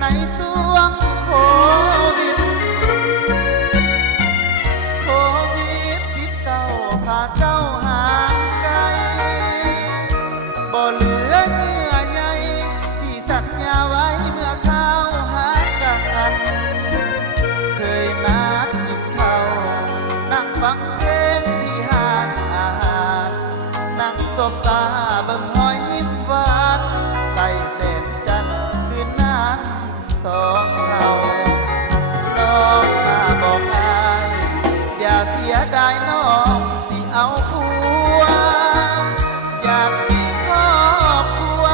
ในสวงโควิด19พาเจ้าห่างไกลบ่เหลือเยื่อใยที่สัญญาไว้เมื่อเข้าหากันเคยนัดกินข้าวนั่งฟังเพลงที่ห้างอาหารนั่งสบตาเบิ่งหอยยิ้มหวานใต้แสงจันทร์คืนนั้นสองเราน้องมาบอกอายอย่าเสียดายน้องสิเอาผัวอยากมีครอบครัว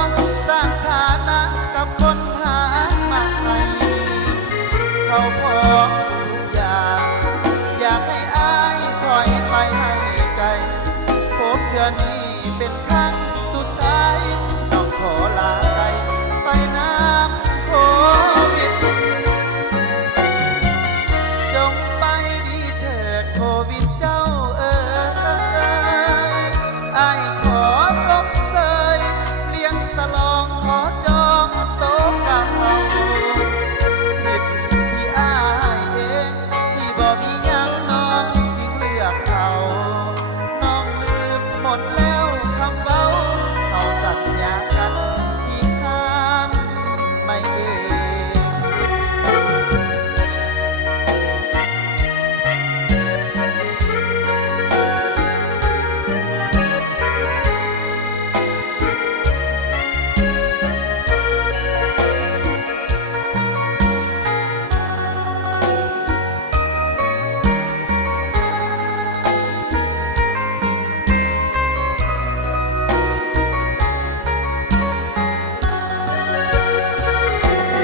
สร้างฐานะกับคนหามาให้เขาพร้อมทุกอย่างอยากให้อายคอยไปให้ใจพบเธอนี้เป็นครั้งสุดท้ายน้องขอลาไปไปน้ำโควิดจงไปดีเถิดโควิดเจ้าอ้ายขอสมเสยเลี้ยงสลองขอจองโต๊ะกับเราผิดที่อ้ายเองที่บ่มียังน้องจึงเลือกเขาน้องลืมหมดแล้วคำเว้าเขาสัญญากันที่ค้านไม่เอง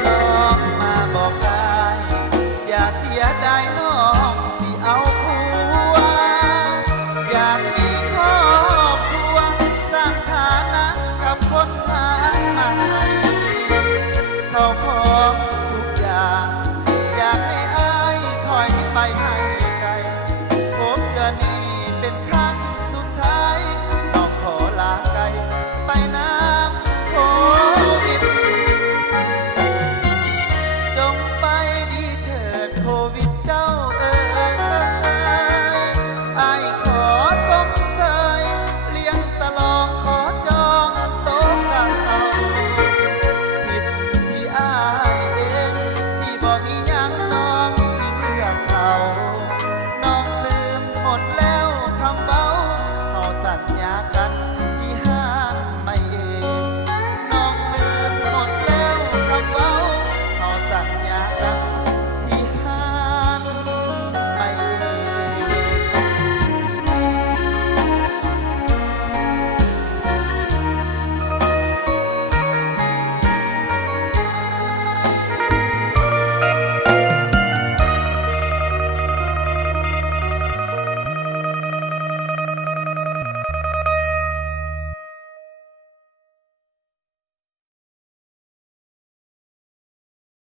น้องมาบอกอายอย่าเสียดายน้องสิเอาผัวอยากมีครอบครัวสร้างฐานะกับคนหามาให้เขาพอ